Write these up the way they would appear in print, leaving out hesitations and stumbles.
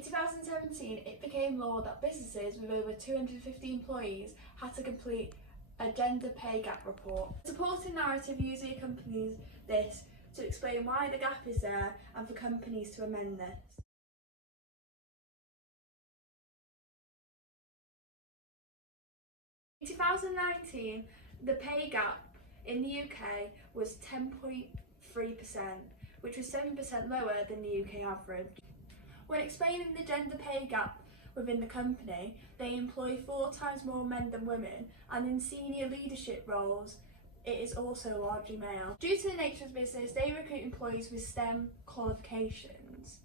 In 2017, it became law that businesses with over 250 employees had to complete a gender pay gap report. The supporting narrative usually accompanies this to explain why the gap is there and for companies to amend this. In 2019, the pay gap in the UK was 10.3%, which was 7% lower than the UK average. When explaining the gender pay gap within the company, they employ 4 times more men than women, and in senior leadership roles, it is also largely male. Due to the nature of the business, they recruit employees with STEM qualifications,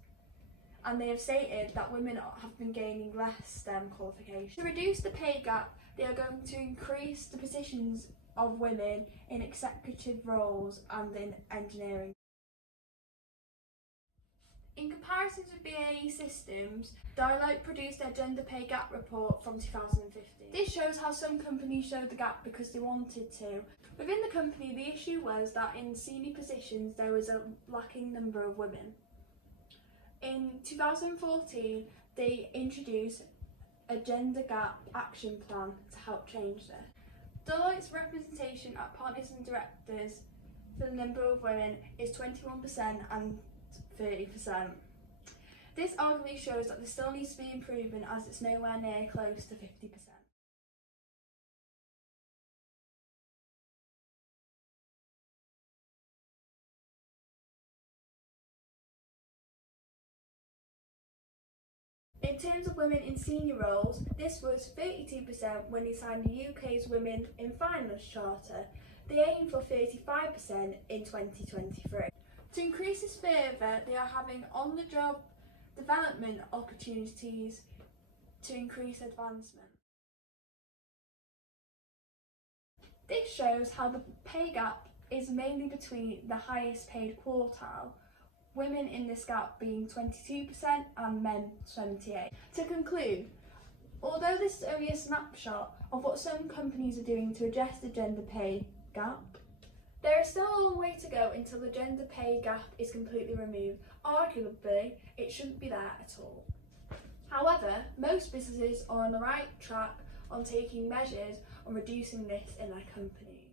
and they have stated that women have been gaining less STEM qualifications. To reduce the pay gap, they are going to increase the positions of women in executive roles and in engineering. In comparison to BAE Systems, Deloitte produced their gender pay gap report from 2015. This shows how some companies showed the gap because they wanted to. Within the company, the issue was that in senior positions there was a lacking number of women. In 2014, they introduced a gender gap action plan to help change this. Deloitte's representation at partners and directors for the number of women is 21% and 30%. This arguably shows that there still needs to be improvement as it's nowhere near close to 50%. In terms of women in senior roles, this was 32% when they signed the UK's Women in Finance Charter. They aim for 35% in 2023. To increase this further, they are having on-the-job development opportunities to increase advancement. This shows how the pay gap is mainly between the highest paid quartile, women in this gap being 22% and men 28%. To conclude, although this is only a snapshot of what some companies are doing to address the gender pay gap, there is still a long way to go until the gender pay gap is completely removed. Arguably, it shouldn't be there at all. However, most businesses are on the right track on taking measures on reducing this in their companies.